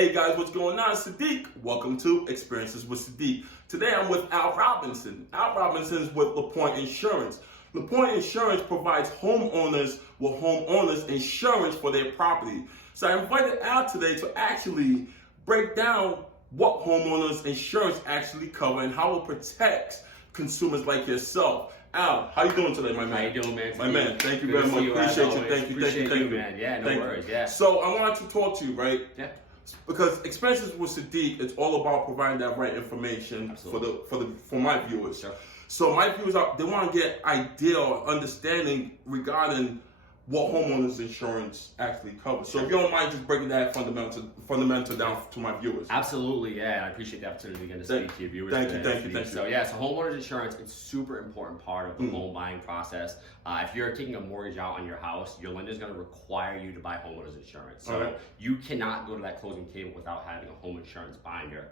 Hey guys, what's going on? Sadiq. Welcome to Experiences with Sadiq. Today I'm with Al Robinson. Al Robinson is with Lapointe Insurance. Lapointe Insurance provides homeowners with homeowners insurance for their property. So I invited Al today to actually break down what homeowners insurance actually cover and how it protects consumers like yourself. Al, how you doing today, my man? How you doing, man? My man, thank you very much. Appreciate you. Thank you. Thank you, man. Yeah, no worries. Yeah. So I wanted to talk to you, right? Yeah. Because Experiences with Sadiq, it's all about providing that right information for my viewers. Sure. So my viewers they want to get idea or understanding regarding what homeowners insurance actually covers. So if you don't mind just breaking that fundamental down to my viewers. Absolutely, yeah. I appreciate the opportunity again to speak to your viewers. Thank you. So homeowners insurance, it's a super important part of the home buying process. If you're taking a mortgage out on your house, your lender is going to require you to buy homeowners insurance. So you cannot go to that closing table without having a home insurance binder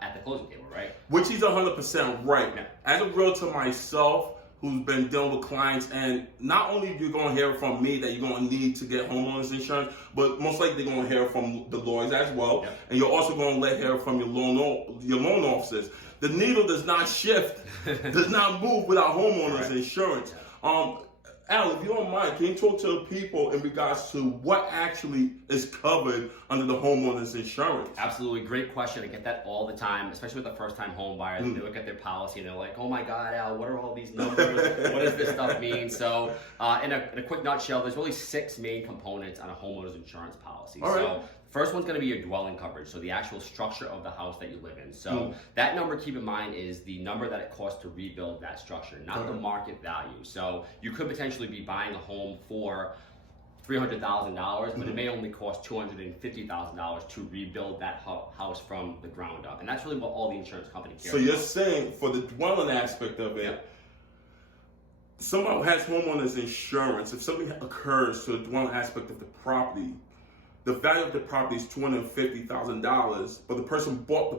at the closing table, right? Which is 100% right. Yeah. As a realtor myself, who's been dealing with clients, and not only you're going to hear from me that you're going to need to get homeowners insurance, but most likely you're going to hear from the lawyers as well, Yep. and you're also going to hear from your loan officers. The needle does not shift, does not move without homeowners insurance. Al, if you don't mind, can you talk to the people in regards to what actually is covered under the homeowners insurance? Absolutely, great question. I get that all the time, especially with the first-time home buyers. They look at their policy and they're like, "Oh my God, Al, what are all these numbers? What does this stuff mean?" So, in a quick nutshell, there's really 6 main components on a homeowner's insurance policy. All right. So, first one's going to be your dwelling coverage, so the actual structure of the house that you live in. So that number, keep in mind, is the number that it costs to rebuild that structure, not the market value. So you could potentially be buying a home for $300,000, but it may only cost $250,000 to rebuild that house from the ground up. And that's really what all the insurance company cares about. So you're saying for the dwelling aspect of it, Yep. someone who has homeowners insurance, if something occurs to the dwelling aspect of the property, the value of the property is $250,000, but the person bought the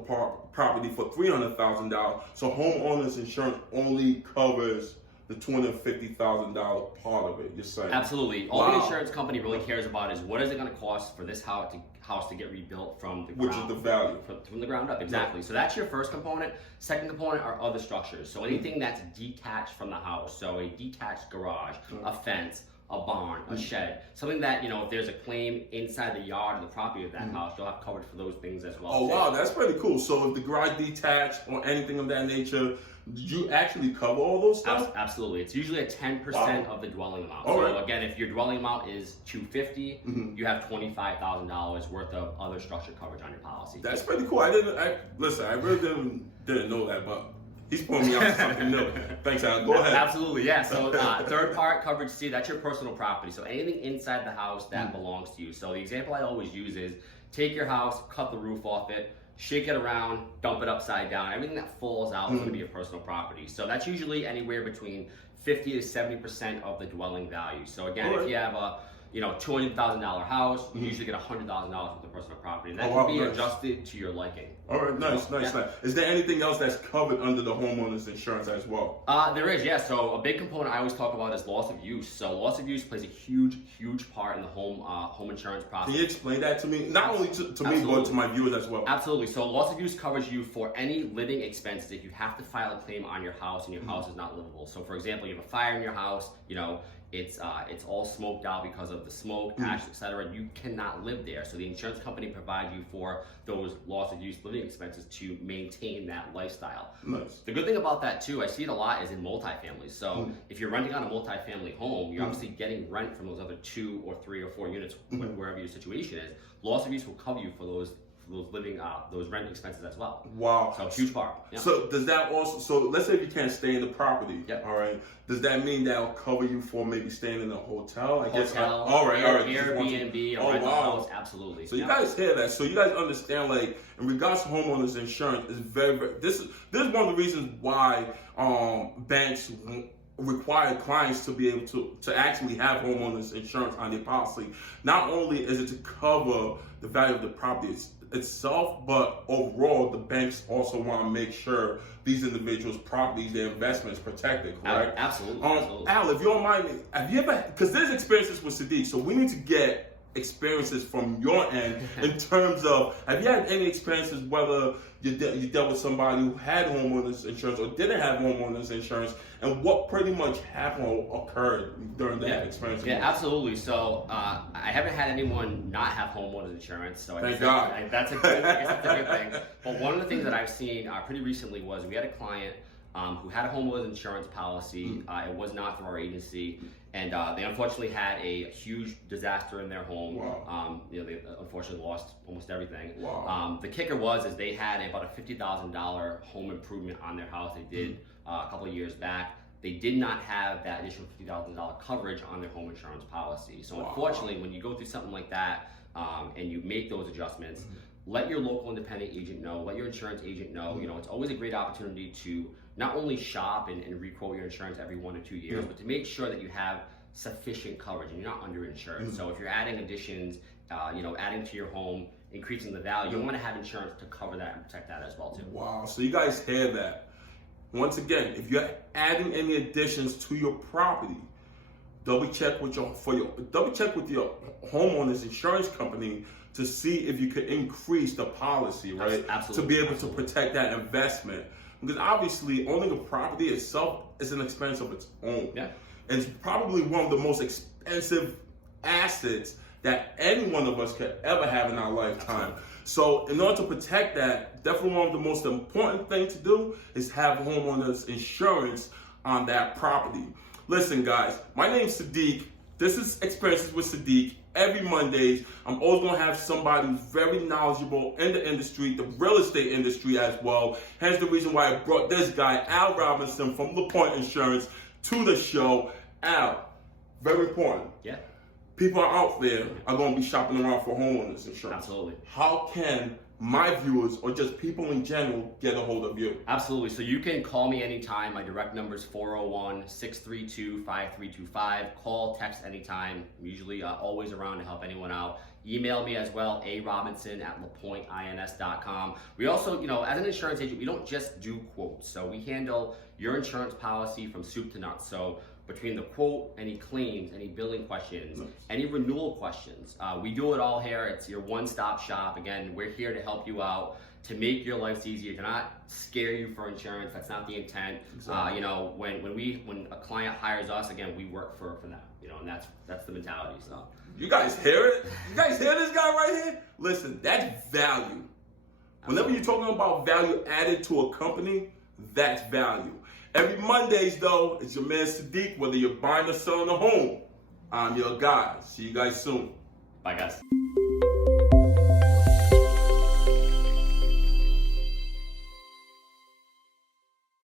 property for $300,000. So homeowners insurance only covers the $250,000 part of it. You're saying? Absolutely. All the insurance company really cares about is what is it going to cost for this house to get rebuilt from the ground, which is the value from the ground up. Exactly. So that's your first component. Second component are other structures. So anything that's detached from the house. So a detached garage, a fence, a barn, a shed, something that, if there's a claim inside the yard of the property of that house, you'll have coverage for those things as well. Oh, wow, that's pretty cool. So if the garage detached or anything of that nature, did you actually cover all those stuff? Absolutely. It's usually a 10% of the dwelling amount. Again, if your dwelling amount is $250,000, you have $25,000 worth of other structure coverage on your policy. That's pretty cool. I really didn't know that, but he's pulling me out to something new. Thanks, Al. Go ahead. Absolutely, yeah. So third part, coverage C, that's your personal property. So anything inside the house that belongs to you. So the example I always use is take your house, cut the roof off it, shake it around, dump it upside down. Everything that falls out is going to be your personal property. So that's usually anywhere between 50 to 70% of the dwelling value. So again, if you have a $200,000 house, you usually get $100,000 worth of personal property. And that can be adjusted to your liking. All right, nice. Is there anything else that's covered under the homeowners insurance as well? There is, yeah. So a big component I always talk about is loss of use. So loss of use plays a huge part in the home insurance process. Can you explain that to me? Not only to me, but to my viewers as well. Absolutely. So loss of use covers you for any living expenses if you have to file a claim on your house and your house is not livable. So for example, you have a fire in your house, it's all smoked out because of the smoke, ash, etc. You cannot live there. So the insurance company provides you for those loss of use living expenses to maintain that lifestyle. Nice. The good thing about that too, I see it a lot, is in multifamilies. So if you're renting on a multifamily home, you're obviously getting rent from those other 2 or 3 or 4 units, wherever your situation is. Loss of use will cover you for those those rent expenses as well. Wow. So huge part. Yeah. So does that also, so let's say if you can't stay in the property, Yep. all right, does that mean that'll cover you for maybe staying in a hotel? All right. Airbnb, a rental house, absolutely. So you guys hear that. So you guys understand, like, in regards to homeowners insurance, is very, very, this is one of the reasons why banks require clients to be able to actually have homeowners insurance on their policy. Not only is it to cover the value of the property itself, but overall the banks also want to make sure these individuals' properties, their investments protected, correct? Absolutely. Al, if you don't mind, have you ever, because there's experiences with Sadiq, so we need to get experiences from your end in terms of, have you had any experiences whether you dealt with somebody who had homeowners insurance or didn't have homeowners insurance, and what pretty much happened or occurred during that experience? Yeah, absolutely. So I haven't had anyone not have homeowners insurance, so Thank God. That's a good, I guess that's a good thing. But one of the things that I've seen pretty recently was we had a client who had a homeowners insurance policy. It was not through our agency, and they unfortunately had a huge disaster in their home. Wow. They unfortunately lost almost everything. Wow. The kicker was they had about a $50,000 home improvement on their house. They did a couple of years back. They did not have that additional $50,000 coverage on their home insurance policy. So unfortunately, when you go through something like that and you make those adjustments, let your local independent agent know, let your insurance agent know. It's always a great opportunity to not only shop and re-quote your insurance every 1 or 2 years, but to make sure that you have sufficient coverage and you're not underinsured. So if you're adding additions, adding to your home, increasing the value, you want to have insurance to cover that and protect that as well too. Wow, so you guys hear that. Once again, if you're adding any additions to your property, double check with your homeowner's insurance company to see if you could increase the policy, right? Absolutely. To be able to protect that investment. Because obviously owning a property itself is an expense of its own. Yeah. And it's probably one of the most expensive assets that any one of us could ever have in our lifetime. So in order to protect that, definitely one of the most important things to do is have homeowners insurance on that property. Listen guys, my name's Sadiq. This is Experiences with Sadiq. Every Mondays, I'm always going to have somebody who's very knowledgeable in the industry, the real estate industry as well. Hence the reason why I brought this guy, Al Robinson from Lapointe Insurance, to the show. Al, very important. Yeah. People are out there are going to be shopping around for homeowners insurance. Absolutely. How can my viewers or just people in general get a hold of you? Absolutely. So you can call me anytime. My direct number is 401-632-5325. Call, text anytime. I'm usually always around to help anyone out. Email me as well, arobinson@lapointeins.com. We also, as an insurance agent, we don't just do quotes. So we handle your insurance policy from soup to nuts. So between the quote, any claims, any billing questions, any renewal questions, we do it all here. It's your one-stop shop. Again, we're here to help you out, to make your lives easier, to not scare you for insurance. That's not the intent. Exactly. When a client hires us, again, we work for them. And that's the mentality. So you guys hear it? You guys hear this guy right here? Listen, that's value. Whenever you're talking about value added to a company, that's value. Every Mondays, though, it's your man Sadiq. Whether you're buying or selling a home, I'm your guy. See you guys soon. Bye, guys.